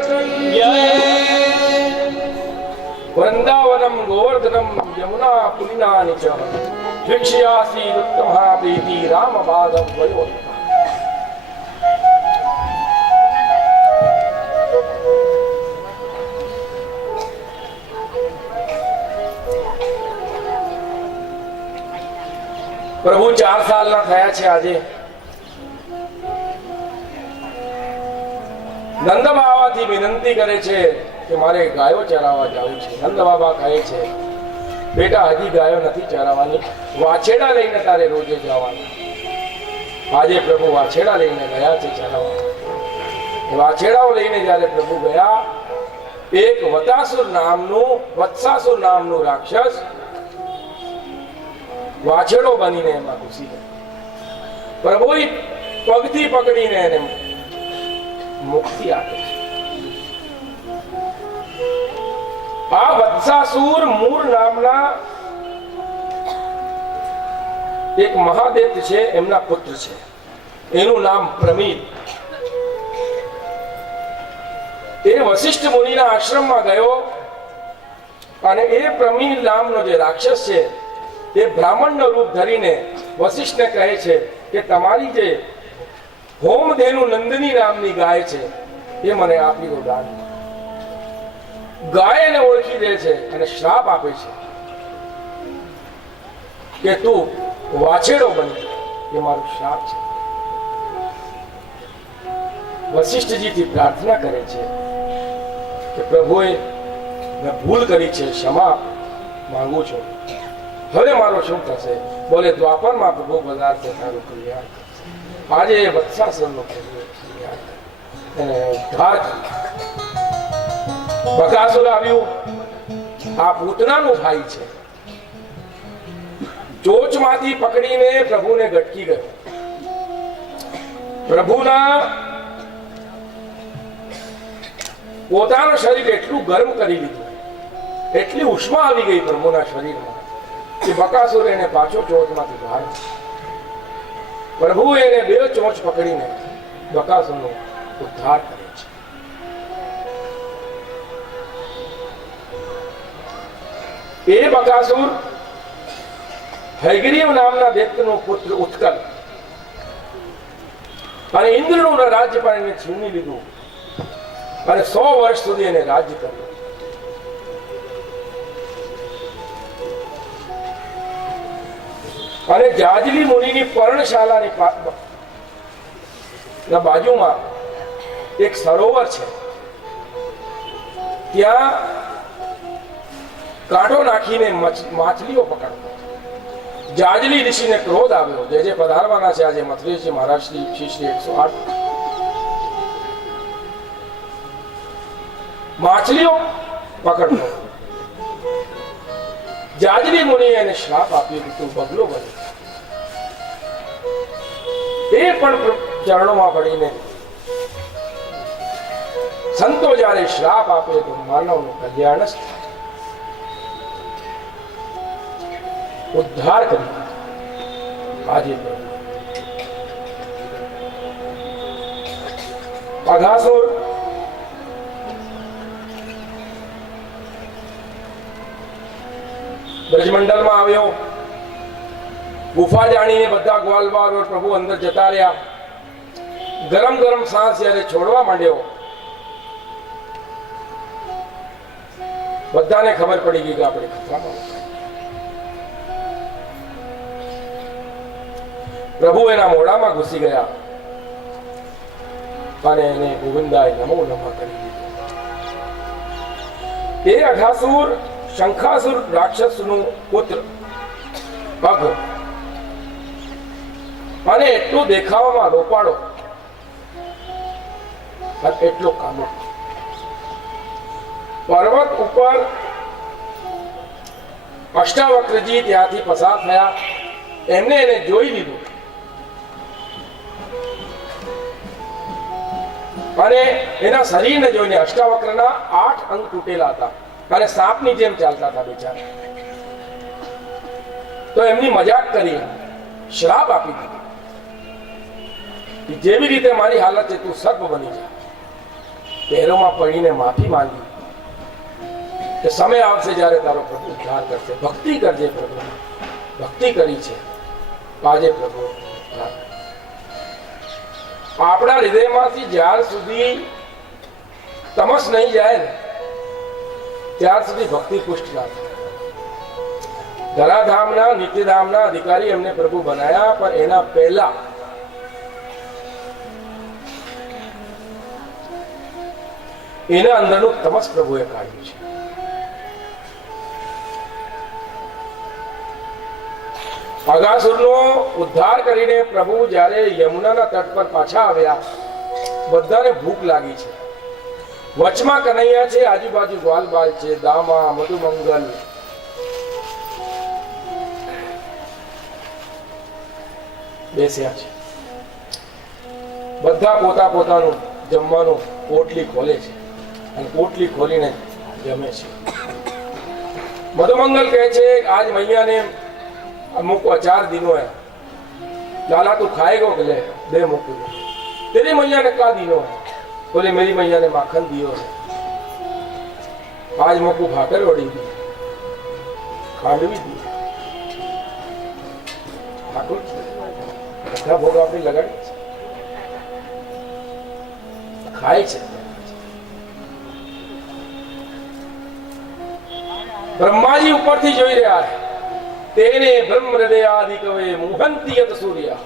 की वृंदावनम गोवर्धनम यमुना पुलिनानि च भिक्षयासी उत्तमा प्रीति राम पादम वयो। प्रभु 4 सालना थया छे આજે નંદ બાવાથી વિનંતી કરે છે કે મારે ગાયો ચરાવવા જવું છે। નંદ બાબા કહે છે બેટા હજી ગાયો નથી ચરાવવાની, વાછેડા લઈને તારે રોજે જવાનું। આજે પ્રભુ વાછેડા લઈને ગયા છે ચરાવવા। વાછેડાઓ લઈને જ્યારે પ્રભુ ગયા, એક વત્સાસુર નામનું રાક્ષસ વાછેડો બનીને એમાં ઘૂસી ગયો। પ્રભુએ પગથી પકડીને એને મુક્તિ આપે છે। આ વત્સાસુર મૂળ નામના એક મહાદેવ છે, એમના પુત્ર છે, એનું નામ પ્રમીત। એ વશિષ્ઠ મુનિના આશ્રમમાં ગયો અને એ પ્રમીત નામનો જે રાક્ષસ છે એ બ્રાહ્મણનું રૂપ ધરીને વશિષ્ઠને કહે છે કે તમારી જે હોમધેનુ નંદની નામની ગાય છે એ મને આપી દો દાન। ગાય એને ઓળખી દે છે અને શ્રાપ આપે છે કે તું વાછેડો બની, એ મારો શ્રાપ છે। વશિષ્ઠજીથી પ્રાર્થના કરે છે કે પ્રભુએ મેં ભૂલ કરી છે, ક્ષમા માંગુ છું, હવે મારો શું થશે? બોલે દ્વાપરમાં પ્રભુ પધારશે તારું કલ્યાણ કરશે। આજે વત્સાસુરનો ઉદ્ધાર બકાસુર આવ્યું, આ પૂતનાનો ભાઈ છે, ચોચમાંથી પકડીને પ્રભુને ગટકી ગયો। પ્રભુના પોતાનું શરીર એટલું ગરમ કરી દીધું, એટલી ઉષ્મા આવી ગઈ પ્રભુના શરીરમાં કે બકાસુર એને પાછો ચોચમાંથી બહાર। પ્રભુ એને 2 ચોંચ પકડીને બકાસુરનો ઉદ્ધાર કરે છે। એ બકાસુર હયગ્રીવ નામના દૈત્યનો પુત્ર ઉત્કલ, અને ઇન્દ્રનું રાજ્ય પણ એને છીનવી લીધું અને 100 વર્ષ સુધી એને રાજ્ય કર્યું। અને જાજલી મુનિની પર્ણશાલાની બાજુમાં એક સરોવર છે, ત્યાં કાંટો નાખીને માછલીઓ પકડતા। જાજલી ઋષિને ક્રોધ આવ્યો, જે પધારવાના છે આજે મથુરેજી મહારાજ શ્રી 108 માછલીઓ પકડતો। જાજલી મુનિએ એને શ્રાપ આપ્યો કે તું બગલો બની। એ પણ ચરણોમાં પડીને સંતો જ્યારે શ્રાપ આપે તો માનવનું કલ્યાણ જ થાય, ઉદ્ધાર કરી આજે અઘાસુર બ્રજમંડળમાં આવ્યો। ગુફા જાણીને બધા ગ્વાલવારો પ્રભુ અંદર જતા રહ્યા। ગરમ ગરમ સાંસ જ્યારે છોડવા માંડ્યો, બધાને ખબર પડી ગઈ કે આપણે ખતરામાં। પ્રભુ એના મોઢામાં ઘૂસી ગયા અને એને ગોવિંદાય નમો નમઃ કરી દીધો। એ અઘાસુર શંખાસુર રાક્ષસનું પુત્ર પગ, અને એટલું દેખાવામાં રોપાળો અને એટલો કામો। પર્વત ઉપર અષ્ટાવક્રજી ત્યાંથી પસાર થયા, એમને એને જોઈ લીધું અને એના શરીરને જોઈને અષ્ટાવક્રના 8 અંગ તૂટેલા હતા અને સાપની જેમ ચાલતા હતા બિચારા। તો એમની મજાક કરી, શ્રાપ આપી દીધો, જેવી રીતે મારી હાલત છે તું સર્પ બની જા। પેરોમાં પડીને માફી માંગી કે સમય આવશે જ્યારે તારો પ્રભુ ઉદ્ધાર કરશે. ભક્તિ કરજે પ્રભુ, ભક્તિ કરી છે આજે પ્રભુ ઉદ્ધાર. આપણા હૃદયમાંથી જ્યાર સુધી તમસ નહીં જાય ને ત્યાર સુધી ભક્તિ પુષ્ટ ના થાય. ધરાધામના નિત્યધામના અધિકારી એમને પ્રભુ બનાયા, પણ એના પહેલા એના અંદરનું તમસ પ્રભુએ કાઢ્યું છે. અગાસુરનો ઉદ્ધાર કરીને પ્રભુ જ્યારે યમુનાના તટ પર પાછા આવ્યા, બધાને ભૂખ લાગી છે. વચમાં કનૈયા છે, આજુબાજુ ગ્વાલબાલ છે, દામા, મધુમંગલ, બેસ્યા છે. બધા પોતાનું જમવાનું પોટલી ખોલે છે અને પોટલી ખોલીને જમે છે. મધુમંગલ કહે છે આજ મૈયાને મૂકો 4 दिनों है, लाला तू खाएगा कि ले दे मुकू. तेरी मैया ने क्या दिनों है? बोले मेरी मैया ने माखन दियो है. आज मुकू भाकर ओढ़ी दी, खांडवी दी. ठाकुर બધા ભોગ આપણી લગાડી છે, ખાય છે. બ્રહ્માજી ઉપરથી જોઈ રહ્યા છે. તેને બ્રહ્મ હૃદયાદિ કવે મોહંતી યત સૂર્ય.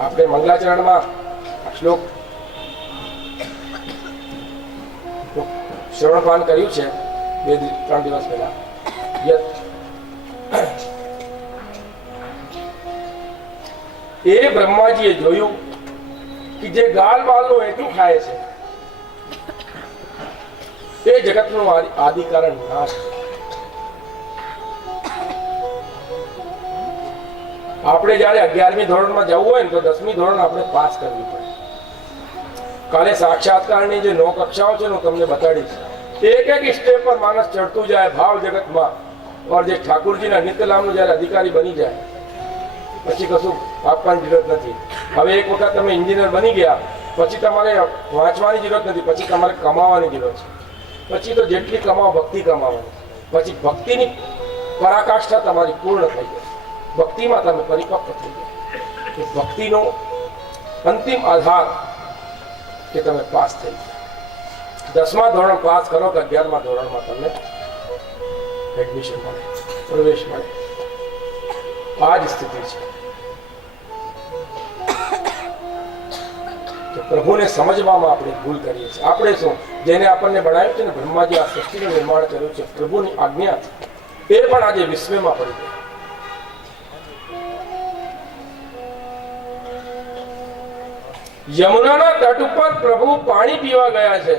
આપણે મંગલાચરણમાં શ્લોક શ્રવણપાન કર્યું છે 2-3 દિવસ પહેલા. એ બ્રહ્માજીએ જોયું કે જે ગાલ બાલનું એટલું ખાય છે તે જગતનું આદિ કારણ નાશ. આપણે જયારે 11મી ધોરણમાં જવું હોય ને તો 10મી ધોરણ આપણે પાસ કરવી પડે. કાલે સાક્ષાત્કારની જે 9 કક્ષાઓ છે હું તમને બતાડીશ. એક એક સ્ટેપ પર માણસ ચડતું જાય ભાવ જગતમાં. और જે ઠાકુરજીના નિત્યલામનું જયારે અધિકારી બની જાય પછી કશું આપવાની જરૂરત નથી. હવે એક વખત તમે એન્જિનિયર બની ગયા પછી તમારે વાંચવાની જરૂરત નથી, પછી તમારે કમાવાની જરૂર છે. પછી તો જેટલી કમાવો ભક્તિ કમાવાની. પછી ભક્તિની પરાકાષ્ઠા તમારી પૂર્ણ થઈ જાય, ભક્તિમાં તમે પરિપક્વ થઈ જાય. ભક્તિનો અંતિમ આધાર કે તમે પાસ થઈ જાય. 10મા ધોરણ પાસ કરો કે 11મા ધોરણમાં તમને એડમિશન મળે, પ્રવેશ મળે. આ જ સ્થિતિ છે. પ્રભુને સમજવામાં આપણે ભૂલ કરીએ છીએ. આપણે શું, જેને આપણને બનાવ્યું છે ને, બ્રહ્માજી આ સૃષ્ટિનું નિર્માણ કર્યું છે પ્રભુની આજ્ઞા, એ પણ આજે વિશ્વમાં પડી ગયું. યમુનાના તટ ઉપર પ્રભુ પાણી પીવા ગયા છે.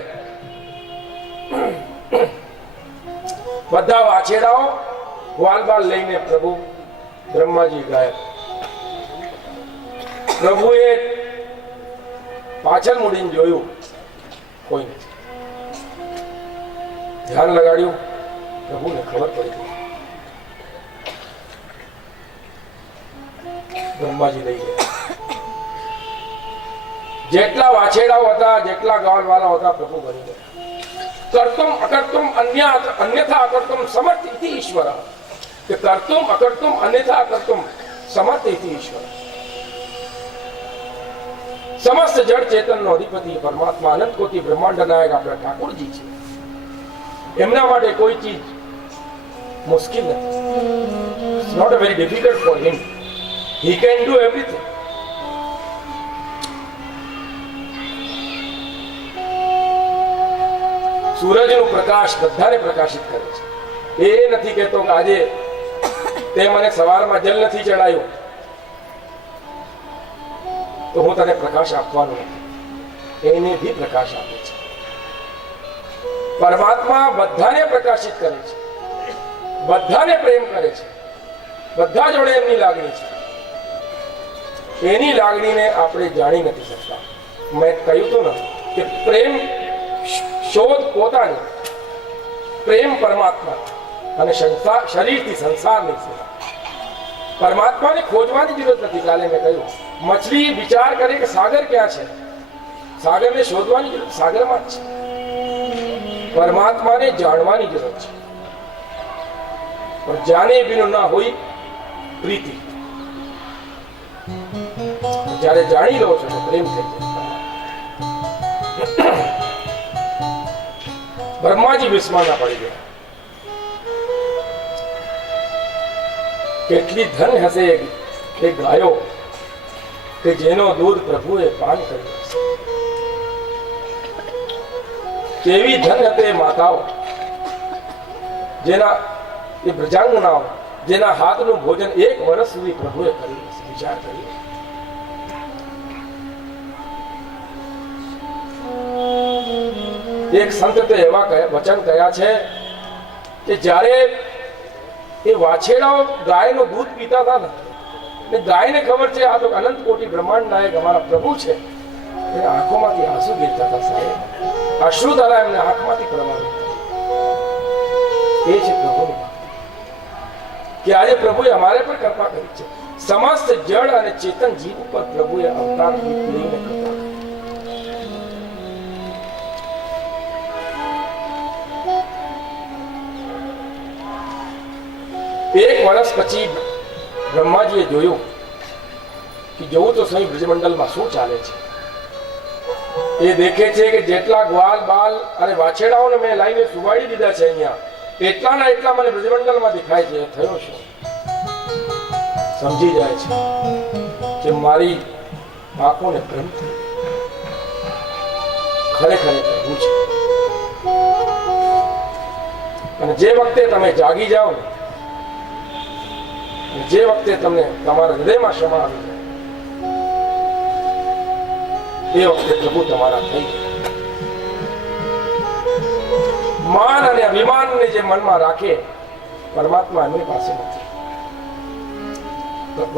બધા વાછેડાઓ ગ્વાલબાલ લઈને પ્રભુ બ્રહ્માજી ગયા. પ્રભુએ પાછળ મુડીને જોયું, કોઈ નથી. ધ્યાન લગાડ્યું, પ્રભુને ખબર પડી ગઈ. બ્રહ્માજી લઈ ગયા. જેટલા વાછેડાઓ હતા, જેટલા ગાવલવાળા હતા, પ્રભુ બની ગયા. કર્તુમ અકર્તુમ અન્યથા અકર્તુમ સમર્થ ઇતિ ઈશ્વર. કે કર્તુમ અકર્તુમ અન્યથા અકર્તુમ સમર્થ ઇતિ ઈશ્વર. સમસ્ત જળ ચેતનનો અધિપતિ પરમાત્મા અનંત કોટી બ્રહ્માંડ નાયક આપણા ઠાકોરજી છે. એમના માટે કોઈ ચીજ મુશ્કેલ નથી. It's not a very difficult for him. He can do everything. સૂરજનો પ્રકાશ બધાને પ્રકાશિત કરે છે. એ નથી કહેતો કે આજે તે મને સવારમાં જલ નથી ચડાયું તો હું તને પ્રકાશ આપવાનો નથી. એને બી પ્રકાશ આપે છે. પરમાત્મા બધાને પ્રકાશિત કરે છે, બધાને પ્રેમ કરે છે, બધા જોડે એમની લાગણી છે. એની લાગણીને આપણે જાણી નથી શકતા. મેં કહ્યું હતું ને કે પ્રેમ શોધ પોતાની, પ્રેમ પરમાત્મા અને શરીરથી સંસારની સેવા. પરમાત્માને ખોજવાની જરૂર નથી. કાલે મેં કહ્યું, મછલી વિચાર કરે કે સાગર ક્યાં છે, સાગરને શોધવાની જરૂર સાગરમાં જ છે. પરમાત્માને જાણવાની જરૂર છે. પણ જાને બિનું ના હોય પ્રીતિ. જ્યારે જાણી લો છો તો પ્રેમ થઈ જાય. બ્રહ્માજી વિસ્માના પડી ગયા. કેટલી ધન હશે એ ગાયો કે જેનો દૂધ પ્રભુએ પાન કર્યું હશે. કેવી ધન હતી માતાઓ જેના એ પ્રજાંગનાઓ જેના હાથનું ભોજન 1 વર્ષ સુધી પ્રભુએ કર્યું હશે. વિચાર કર્યો. એક સંત તે એવા વચન કયા છે કે જ્યારે એ વાછેડાઓ ગાયનું દૂધ પીતા હતા ને ગાયને ખબર છે આ તો અનંત કોટી બ્રહ્માંડ નાયક અમારા પ્રભુ છે, એના આંખોમાંથી આંસુ ગીરતા હતા. સાહેબ અશ્રુ ધારા એમને આંખમાંથી પ્રવાહ. એ છે પ્રભુની કે આજે પ્રભુએ અમારે પર કૃપા કરી છે. સમસ્ત જળ અને ચેતન જીવ ઉપર પ્રભુએ અવતાર લઈને કૃપા. એક વર્ષ પછી બ્રહ્માજીએ જોયું કે જોવું તો સહી બ્રજમંડળમાં શું ચાલે છે. એ દેખે છે કે જેટલા ગ્વાલ બાલ અને વાછેડાઓને મેં લાવીને સુવાડી દીધા છે અહીંયા, એટલાના એટલા મને બ્રજમંડળમાં દેખાય છે. થયો શું? સમજી જાય છે કે મારી આંખોને ભ્રમ થઈ. ખરેખર પ્રભુ છે. અને જે વખતે તમે જાગી જાઓ ને, જે વખતે તમને તમારા હૃદયમાં ક્ષમા આવી જાય, એ વખતે પ્રભુ તમારા થઈ જાય. માન અને અભિમાનને જે મનમાં રાખે પરમાત્મા એમની પાસે નથી.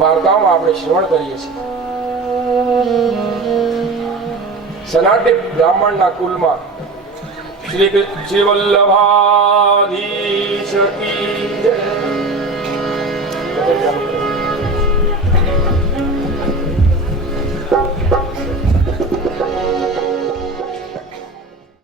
વાર્તાઓમાં આપણે શ્રવણ કરીએ છીએ સનાટક બ્રાહ્મણના કુલમાં શ્રી વલ્લભાધીશ કી